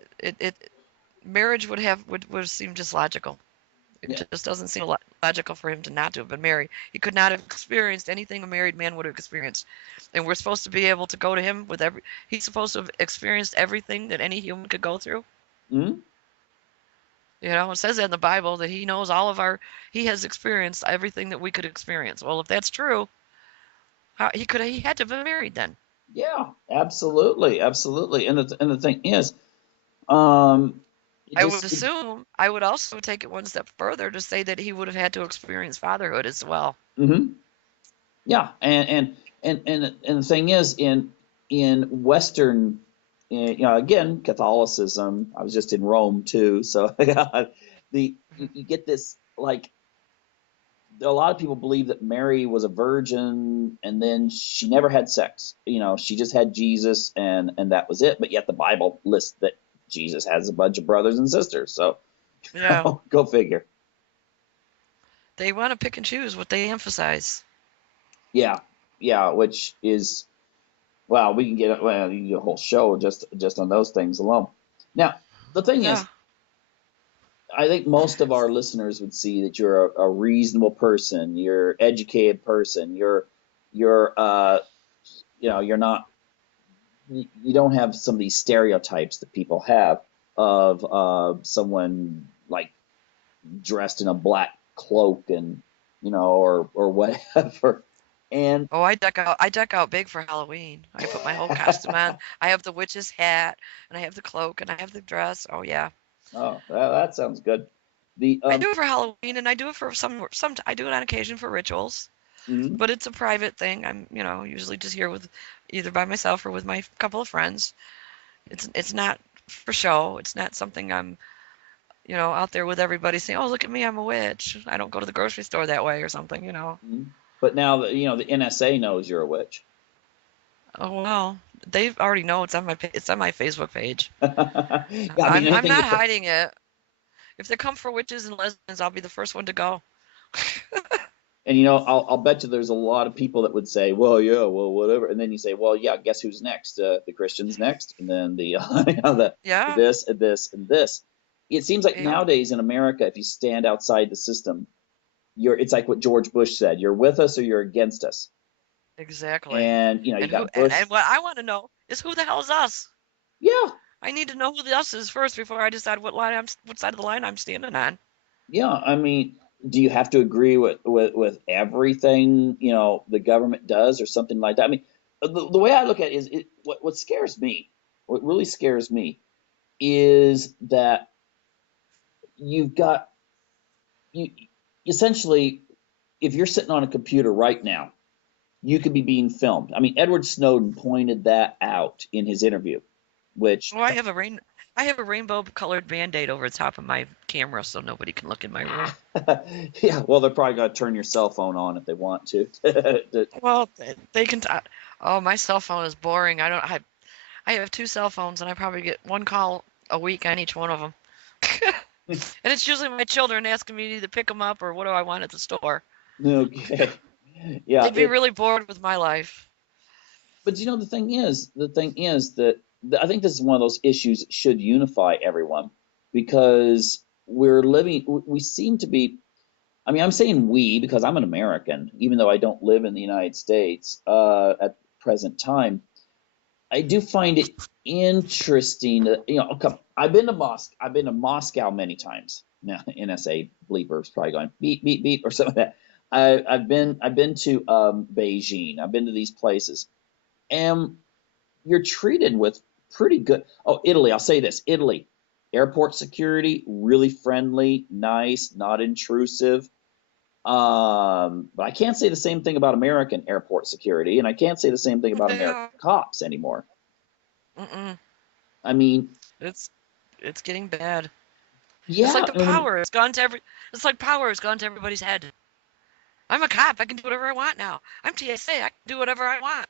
marriage would seem just logical. It yeah, just doesn't seem logical for him to not to have been married. He could not have experienced anything a married man would have experienced. And we're supposed to be able to go to him with he's supposed to have experienced everything that any human could go through. mm-hmm. It says in the Bible that he knows he has experienced everything that we could experience. Well, if that's true, he had to have been married then. Yeah, absolutely, absolutely. And the thing is, um, I would also take it one step further to say that he would have had to experience fatherhood as well. mm-hmm. Yeah, and And the thing is, in Western, again, Catholicism. I was just in Rome too, so you get this, like, a lot of people believe that Mary was a virgin and then she never had sex. She just had Jesus, and that was it. But yet the Bible lists that Jesus has a bunch of brothers and sisters. So Yeah. go figure. They want to pick and choose what they emphasize. Yeah, yeah, which is, well, we can get you can get a whole show just on those things alone. Now, the thing Yeah. is, I think most of our listeners would see that you're a reasonable person, you're an educated person, you're you're not, you don't have some of these stereotypes that people have of someone like dressed in a black cloak and or whatever. And Oh, I deck out big for Halloween. I put my whole costume on. I have the witch's hat, and I have the cloak, and I have the dress. Oh yeah. oh, that sounds good. The I do it for Halloween, and I do it for some. I do it on occasion for rituals, mhm. but it's a private thing. I'm, usually just here with either by myself or with my couple of friends. It's not for show. It's not something I'm, out there with everybody saying, "Oh, look at me, I'm a witch." I don't go to the grocery store that way or something. Mhm. But now the NSA knows you're a witch. Oh well, they already know it's on my Facebook page. Yeah, I mean, I'm anything not that hiding it. If they come for witches and lesbians, I'll be the first one to go. and I'll bet you there's a lot of people that would say, well, yeah, well, whatever, and then you say, well, yeah, guess who's next? The Christians next, and then the the Yeah. this and this and this. It seems like Yep. nowadays in America, if you stand outside the system, it's like what George Bush said: you're with us or you're against us. Exactly. And you And who got Bush. and what I want to know is who the hell's us? Yeah, I need to know who the us is first before I decide what side of the line I'm standing on. yeah. I mean, do you have to agree with everything the government does or something like that? I mean, the way I look at it is, what scares me, what really scares me, is that you've got, you essentially, if you're sitting on a computer right now, you could be being filmed. I mean, Edward Snowden pointed that out in his interview, which Oh, I have a rainbow colored band-aid over the top of my camera so nobody can look in my room. yeah, well, they're probably going to turn your cell phone on if they want to. Well, they can. Oh, my cell phone is boring. I have two cell phones and I probably get one call a week on each one of them. And it's usually my children asking me to either pick them up or what do I want at the store. Okay, yeah, They'd be really bored with my life. but the thing is that I think this is one of those issues that should unify everyone, because we seem to be. I mean, I'm saying we because I'm an American, even though I don't live in the United States at present time. I do find it interesting that I've been to Moscow many times. Now, NSA bleeper's probably going beep beep beep or something like that. I've been to Beijing. I've been to these places, and you're treated with pretty good. Oh, Italy. I'll say this: Italy, airport security really friendly, nice, not intrusive. But I can't say the same thing about American airport security, and I can't say the same thing about American Yeah. cops anymore. Mm-mm. I mean, It's it's getting bad. It's like yeah, the and when power has gone to every. It's like power has gone to everybody's head. I'm a cop. I can do whatever I want now. I'm TSA. I can do whatever I want.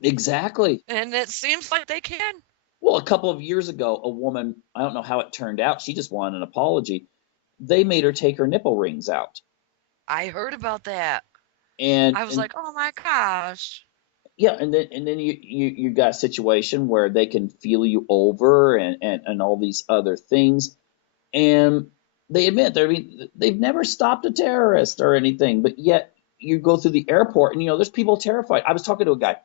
exactly. And it seems like they can. Well, a couple of years ago, a woman, I don't know how it turned out. She just wanted an apology. They made her take her nipple rings out, I heard about that. and I was and like, oh my gosh. yeah, and then you got a situation where they can feel you over and all these other things, and they admit, I mean, they've never stopped a terrorist or anything, but yet you go through the airport and there's people terrified. I was talking to a guy.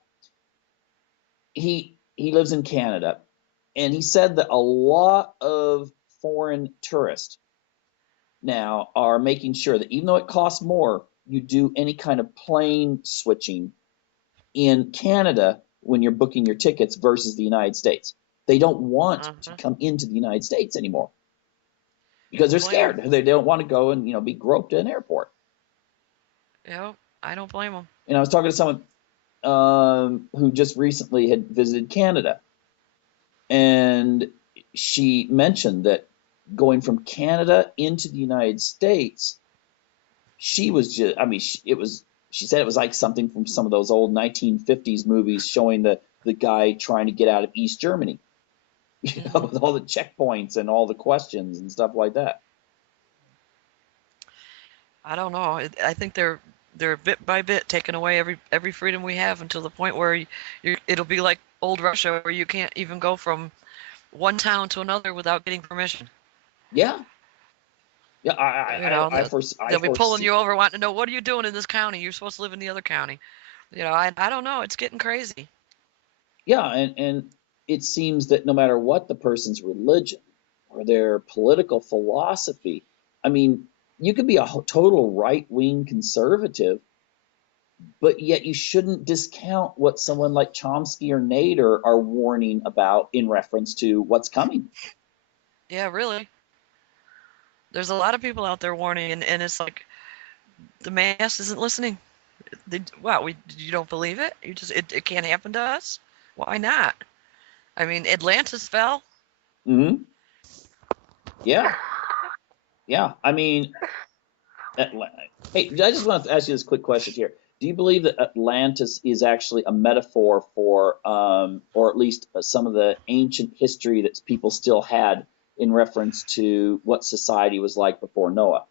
He lives in Canada, and he said that a lot of foreign tourists now are making sure that even though it costs more, you do any kind of plane switching in Canada when you're booking your tickets versus the United States. They don't want to Uh-huh. come into the United States anymore because they're Don't blame them. scared. They don't want to go and be groped at an airport. Yep. I don't blame them. And I was talking to someone. who just recently had visited Canada, and she mentioned that going from Canada into the United States, she was just, I mean, she said it was like something from some of those old 1950s movies showing the guy trying to get out of East Germany, Hmm. with all the checkpoints and all the questions and stuff like that. I don't know. I think they're bit by bit taking away every freedom we have until the point where it'll be like old Russia, where you can't even go from one town to another without getting permission. Yeah, yeah. You know, I they'll be pulling foresee. you over, wanting to know, what are you doing in this county? You're supposed to live in the other county. You know, I don't know. It's getting crazy. Yeah, and it seems that no matter what the person's religion or their political philosophy, I mean, you could be a total right wing conservative, but yet you shouldn't discount what someone like Chomsky or Nader are warning about in reference to what's coming. Yeah, really. There's a lot of people out there warning, and it's like the mass isn't listening. Wow, you don't believe it? It can't happen to us? Why not? I mean, Atlantis fell. Hmm. Yeah, yeah. I mean, hey, I just want to ask you this quick question here. Do you believe that Atlantis is actually a metaphor for, or at least some of the ancient history that people still had in reference to what society was like before Noah?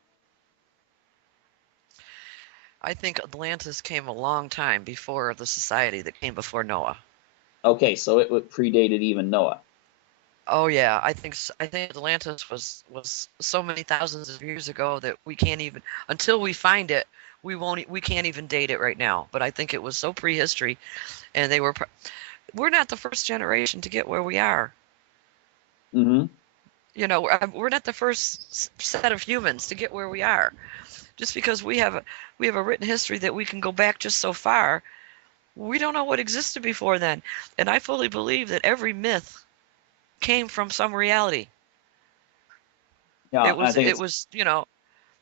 I think Atlantis came a long time before the society that came before Noah. Okay, so it predated even Noah. Oh yeah, I think Atlantis was so many thousands of years ago that we can't even, until we find it, we can't even date it right now. But I think it was so prehistory, and we're not the first generation to get where we are. Hmm. You know, we're not the first set of humans to get where we are. Just because we have a written history that we can go back just so far, we don't know what existed before then. And I fully believe that every myth came from some reality. Yeah, I think It it's. was, you know,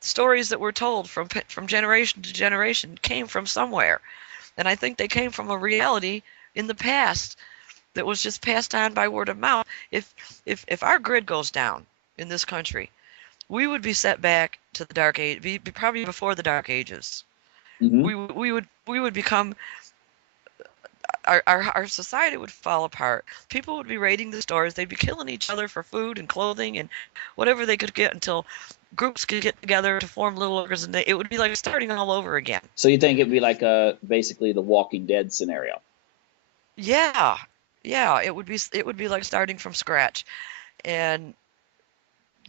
stories that were told from generation to generation came from somewhere. And I think they came from a reality in the past that was just passed on by word of mouth. If our grid goes down in this country, we would be set back to the dark age, probably before the dark ages. Hmm. We would become, our society would fall apart. People would be raiding the stores. They'd be killing each other for food and clothing and whatever they could get, until groups could get together to form little organizations. It would be like starting all over again. So you think it'd be like basically the Walking Dead scenario? Yeah, yeah. It would be like starting from scratch, and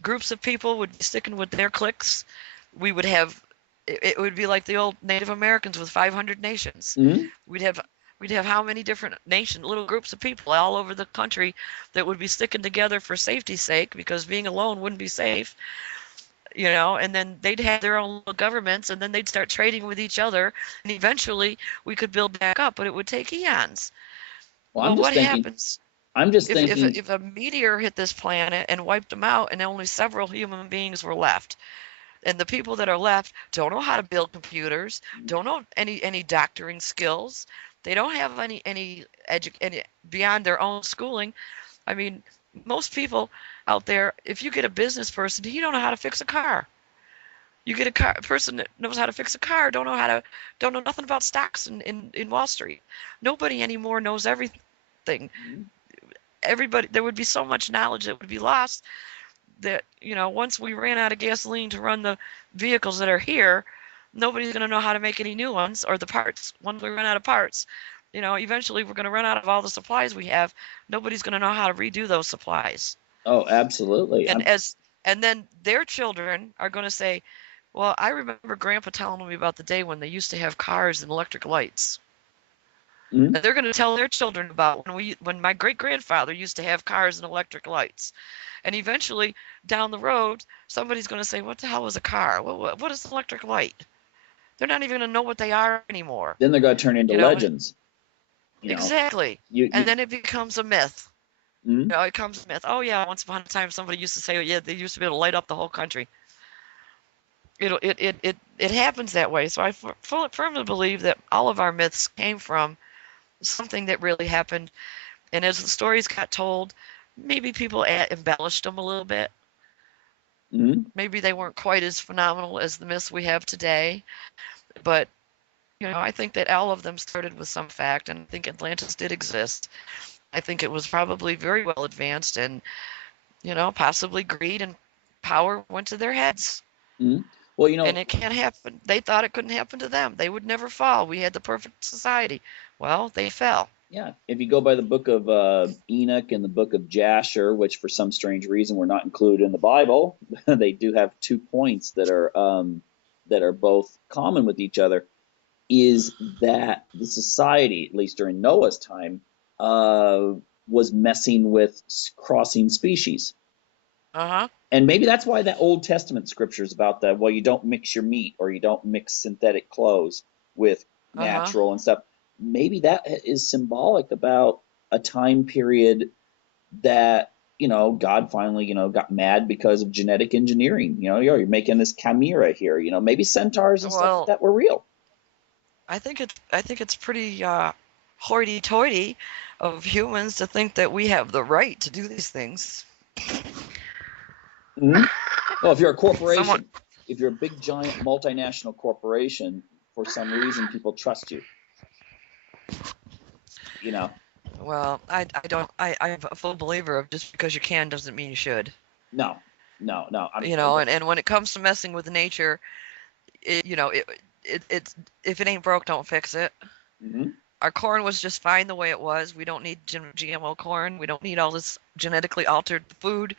groups of people would be sticking with their cliques. We would have, it would be like the old Native Americans with 500 nations. Hmm. We'd have we'd have how many different little groups of people all over the country that would be sticking together for safety's sake, because being alone wouldn't be safe, you know, and then they'd have their own little governments, and then they'd start trading with each other, and eventually we could build back up, but it would take eons. Well, Well, what happens I'm just if thinking. if a meteor hit this planet and wiped them out, and only several human beings were left? And the people that are left don't know how to build computers, don't know any doctoring skills. They don't have any beyond their own schooling. I mean, most people out there, if you get a business person, he don't know how to fix a car. You get a person that knows how to fix a car, don't know nothing about stocks in Wall Street. Nobody anymore knows everything. Everybody, there would be so much knowledge that would be lost, that, you know, once we ran out of gasoline to run the vehicles that are here, nobody's going to know how to make any new ones, or the parts. Once we run out of parts, you know, eventually we're going to run out of all the supplies we have. Nobody's going to know how to redo those supplies. Oh, absolutely. And then their children are going to say, well, I remember grandpa telling me about the day when they used to have cars and electric lights. Mhm. And they're going to tell their children about when my great grandfather used to have cars and electric lights. And eventually, down the road, somebody's going to say, what the hell is a car? What is an electric light? They're not even going to know what they are anymore. Then they're going to turn into You know, legends. You know, exactly. And you. then it becomes a myth. Mhm. You know, it becomes a myth. Oh yeah, once upon a time somebody used to say, oh, yeah, they used to be able to light up the whole country. It happens that way. So I firmly believe that all of our myths came from something that really happened. And as the stories got told, maybe people embellished them a little bit. Mm-hmm. Maybe they weren't quite as phenomenal as the myths we have today. But, I think that all of them started with some fact, and I think Atlantis did exist. I think it was probably very well advanced, and, possibly greed and power went to their heads. Mm-hmm. Well, And it can't happen. They thought it couldn't happen to them. They would never fall. We had the perfect society. Well, they fell. yeah, if you go by the book of Enoch and the book of Jasher, which for some strange reason were not included in the Bible, they do have 2 points that are both common with each other. Is that the society, at least during Noah's time, was messing with crossing species. Uh-huh. And maybe that's why that Old Testament scriptures about that, well, you don't mix your meat or you don't mix synthetic clothes with Uh-huh. natural and stuff. Maybe that is symbolic about a time period that, God finally, got mad because of genetic engineering. You're making this chimera here. Maybe centaurs and stuff like Well, that were real. I think it's pretty hoity-toity of humans to think that we have the right to do these things. Mm-hmm. Well, if you're a Someone, corporation, if you're a big giant multinational corporation, for some reason people trust you. well, I don't, I'm a full believer of just because you can doesn't mean you should. No, no. I mean, And when it comes to messing with nature, it's if it ain't broke, don't fix it. mm-hmm. Our corn was just fine the way it was. We don't need GMO corn. We don't need all this genetically altered food.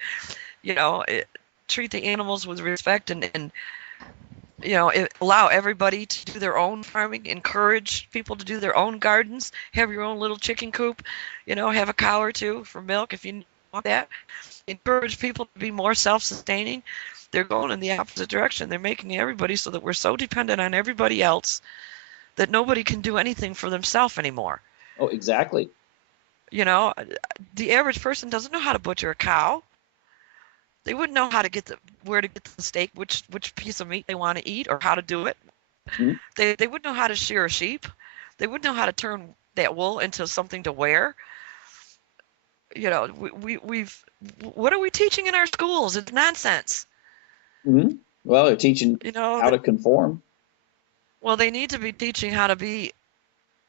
Treat the animals with respect and allow everybody to do their own farming, encourage people to do their own gardens, have your own little chicken coop, have a cow or two for milk if you want that. Encourage people to be more self-sustaining. They're going in the opposite direction. They're making everybody so that we're so dependent on everybody else that nobody can do anything for themselves anymore. Oh, exactly. The average person doesn't know how to butcher a cow. They wouldn't know how to where to get the steak, which piece of meat they want to eat, or how to do it. Mm-hmm. They wouldn't know how to shear a sheep. They wouldn't know how to turn that wool into something to wear. We've what are we teaching in our schools? It's nonsense. Mm-hmm. Well, they're teaching how to That, conform. well, they need to be teaching how to be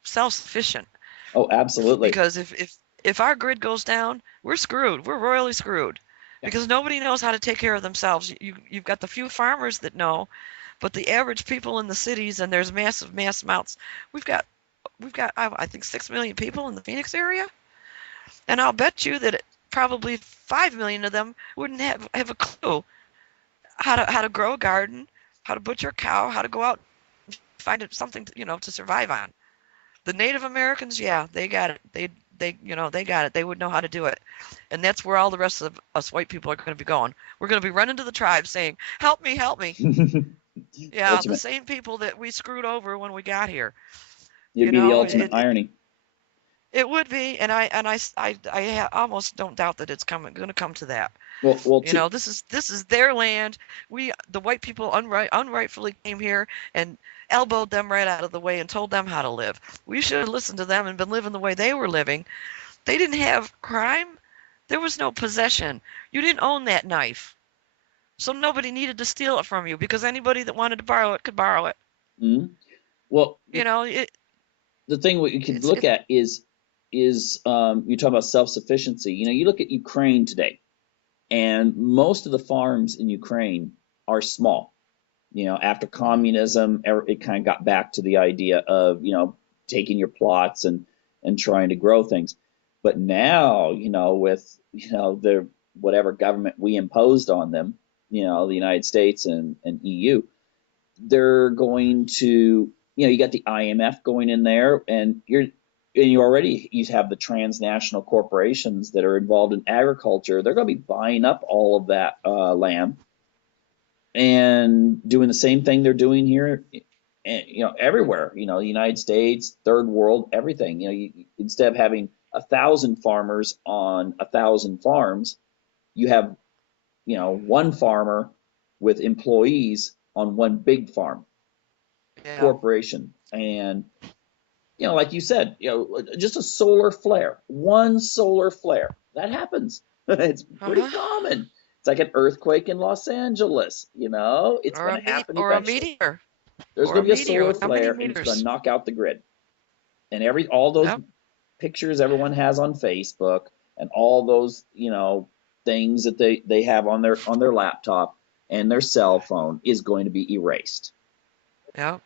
self-sufficient, Oh, absolutely. because if our grid goes down, we're screwed. We're royally screwed, Yeah. because nobody knows how to take care of themselves. You've got the few farmers that know, but the average people in the cities, and there's mass amounts. We've got I think 6 million people in the Phoenix area, and I'll bet you that probably 5 million of them wouldn't have a clue how to grow a garden, how to butcher a cow, how to go out and find something to survive on. The Native Americans, yeah, they got it. They got it. They would know how to do it. And that's where all the rest of us white people are going to be going. We're going to be running to the tribes saying, "Help me, help me." Yeah, the same people that we screwed over when we got here. It'd be the ultimate It irony. it would be, and I almost don't doubt that it's going to come to that. Well, This is their land. The white people unrightfully came here and elbowed them right out of the way and told them how to live. We should have listened to them and been living the way they were living. They didn't have crime. There was no possession. You didn't own that knife. So nobody needed to steal it from you, because anybody that wanted to borrow it could borrow it. mm-hmm. Well, It the thing we could it's look it at is you talk about self-sufficiency. You look at Ukraine today, and most of the farms in Ukraine are small. After communism, it kind of got back to the idea of taking your plots and trying to grow things. But now, with the whatever government we imposed on them, the United States and EU, they're going to, you got the IMF going in there, and you have the transnational corporations that are involved in agriculture. They're going to be buying up all of that land and doing the same thing they're doing here, and everywhere. The United States, third world, everything. Instead of having 1,000 farmers on 1,000 farms, you have one farmer with employees on one big farm yeah. corporation. And you know, like you said, you know, just a solar flare, one solar flare, that happens. It's pretty Uh-huh. common. It's like an earthquake in Los Angeles. You know, it's Or going a to happen or a eventually. meteor. There's Or going a to be a solar meteor. How many flare, and it's going to meters? knock out the grid. And all those Yep. pictures everyone has on Facebook, and all those, you know, things that they have on their laptop and their cell phone is going to be erased. Yep.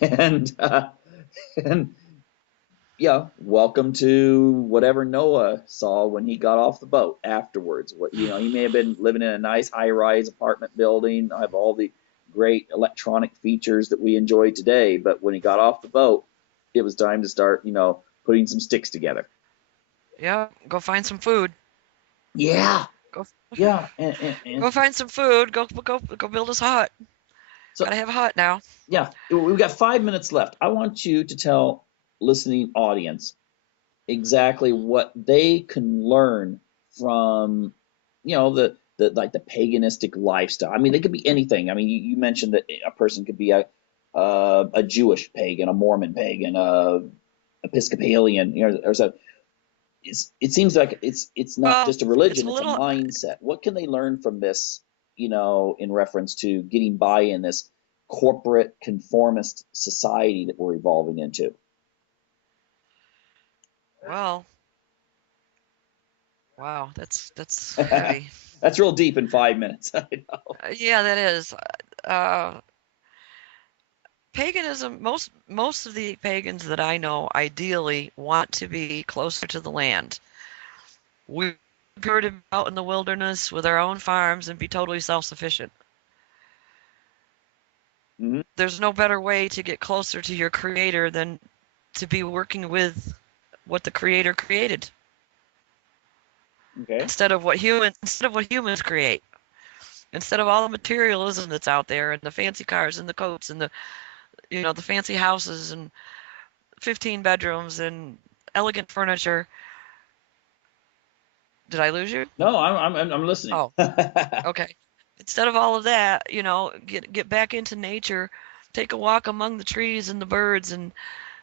And and yeah, welcome to whatever Noah saw when he got off the boat afterwards. What, you know, he may have been living in a nice high-rise apartment building, have all the great electronic features that we enjoy today, but when he got off the boat, it was time to start, you know, putting some sticks together. Yep. Go find some food. Yeah, Go yeah, go find some food. Go build us a hut. so Gotta have a hut now. yeah, we've got 5 minutes left. I want you to tell listening audience exactly what they can learn from, you know, the like the paganistic lifestyle. I mean, they could be anything. I mean, you mentioned that a person could be a Jewish pagan, a Mormon pagan, a Episcopalian, you know, or so. It seems like it's not Well, just a it's religion; a it's a little. mindset. What can they learn from this? You know, in reference to getting by in this corporate conformist society that we're evolving into. Well, wow. That's heavy. That's real deep in 5 minutes. I know. Yeah, that is. Uh, Paganism. Most of the pagans that I know ideally want to be closer to the land. We prefer to be out in the wilderness with our own farms and be totally self-sufficient. Mhm. There's no better way to get closer to your creator than to be working with what the creator created Okay. instead of what humans create. Instead of all the materialism that's out there and the fancy cars and the coats and the fancy houses and 15 bedrooms and elegant furniture. Did I lose you? No, I'm listening. Oh, okay. Instead of all of that, get back into nature, take a walk among the trees and the birds and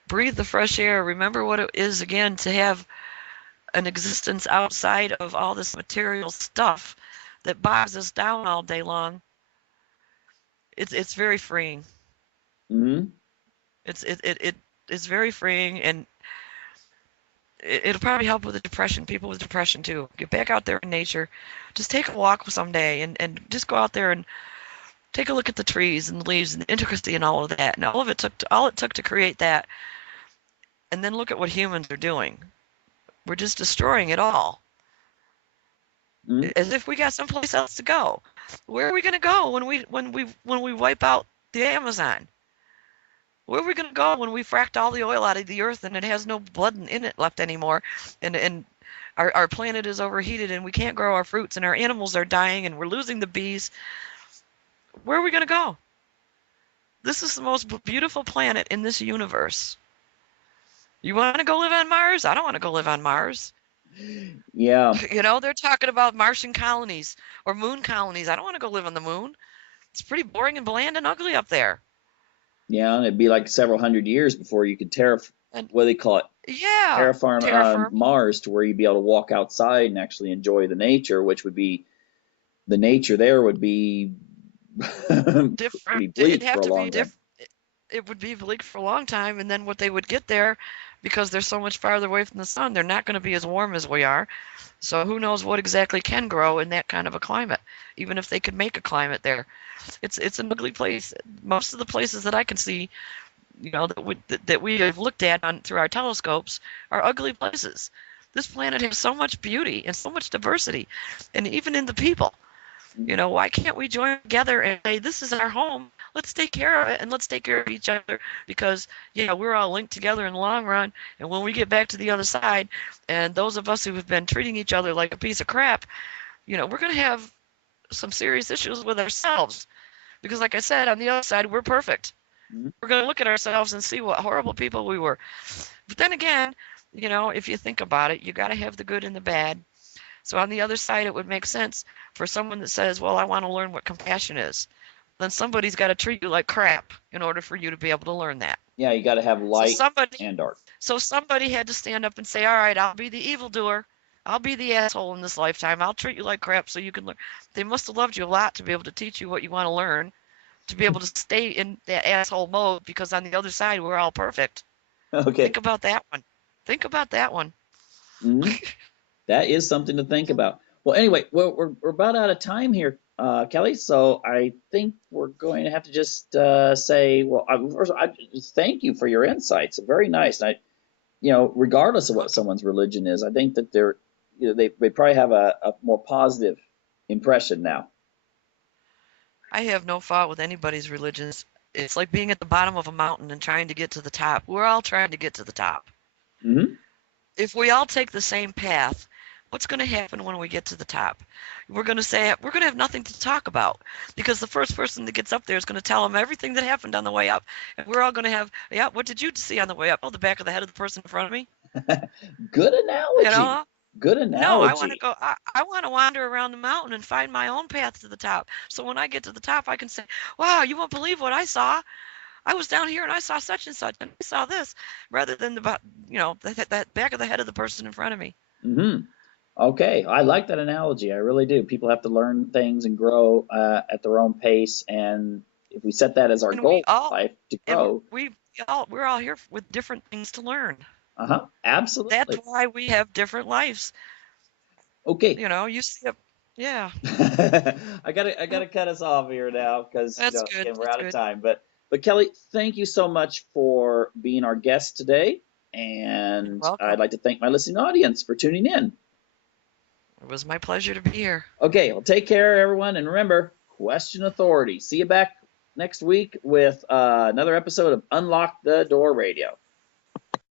breathe the fresh air. Remember what it is again to have an existence outside of all this material stuff that bogs us down all day long. It's very freeing. Hmm. It's very freeing, and it'll probably help with the depression. People with depression too. Get back out there in nature. Just take a walk someday, and just go out there and take a look at the trees and the leaves and the intricacy and all of that. And all it took to create that. And then look at what humans are doing. We're just destroying it all, Hmm. as if we got someplace else to go. Where are we going to go when we wipe out the Amazon? Where are we going to go when we fracked all the oil out of the earth and it has no blood in it left anymore, and our planet is overheated and we can't grow our fruits and our animals are dying and we're losing the bees? Where are we going to go? This is the most beautiful planet in this universe. You want to go live on Mars? I don't want to go live on Mars. Yeah, They're talking about Martian colonies or moon colonies. I don't want to go live on the moon. It's pretty boring and bland and ugly up there. yeah, and it'd be like several hundred years before you could And what do they call it, yeah, terraform terraform. Mars to where you'd be able to walk outside and actually enjoy the nature, which would be the nature there would be Different. pretty It'd bleak for have a to be long time. different. It would be bleak for a long time, and then what they would get there, because they're so much farther away from the sun, they're not going to be as warm as we are. So who knows what exactly can grow in that kind of a climate, even if they could make a climate there. It's an ugly place. Most of the places that I can see, that we have looked at through our telescopes are ugly places. This planet has so much beauty and so much diversity, and even in the people. Why can't we join together and say, this is our home? Let's take care of it and let's take care of each other because, yeah, we're all linked together in the long run. And when we get back to the other side, and those of us who have been treating each other like a piece of crap, we're going to have some serious issues with ourselves. Because, like I said, on the other side, we're perfect. Mhm. We're going to look at ourselves and see what horrible people we were. But then again, if you think about it, you got to have the good and the bad. So on the other side, it would make sense for someone that says, well, I want to learn what compassion is. then somebody's got to treat you like crap in order for you to be able to learn that. Yeah, you got to have So light somebody, and dark. so somebody had to stand up and say, all right, I'll be the evildoer. I'll be the asshole in this lifetime. I'll treat you like crap so you can learn. They must have loved you a lot to be able to teach you what you want to learn, to be able to stay in that asshole mode, because on the other side, we're all perfect. Okay. Think about that one. Think about that one. Mm-hmm. That is something to think about. Well, anyway, we're about out of time here, Kelly. So I think we're going to have to just say, well, first, I just thank you for your insights. Very nice. And regardless of what someone's religion is, I think that they probably have a more positive impression now. I have no fault with anybody's religions. It's like being at the bottom of a mountain and trying to get to the top. We're all trying to get to the top. Mm-hmm. If we all take the same path, what's going to happen when we get to the top? We're going to have nothing to talk about, because the first person that gets up there is going to tell them everything that happened on the way up. And we're all going to have, yeah, what did you see on the way up? Oh, the back of the head of the person in front of me. Good analogy. You know? Good No, I want to analogy. go. I want to wander around the mountain and find my own path to the top. So when I get to the top, I can say, "Wow, you won't believe what I saw. I was down here and I saw such and such, and I saw this," rather than that back of the head of the person in front of me. Mm-hmm. Okay, I like that analogy. I really do. People have to learn things and grow at their own pace, and if we set that as our And we goal all, in life to and grow, we're all here with different things to learn. That's absolutely. why we have different lives. Okay. You know, you see a, yeah, I gotta cut us off here now because that's good. again we're That's out of good. time. But Kelly, thank you so much for being our guest today, You're and I'd welcome. like to thank my listening audience for tuning in. It was my pleasure to be here. Okay, well, take care, everyone, and remember, question authority. See you back next week with another episode of Unlock the Door Radio.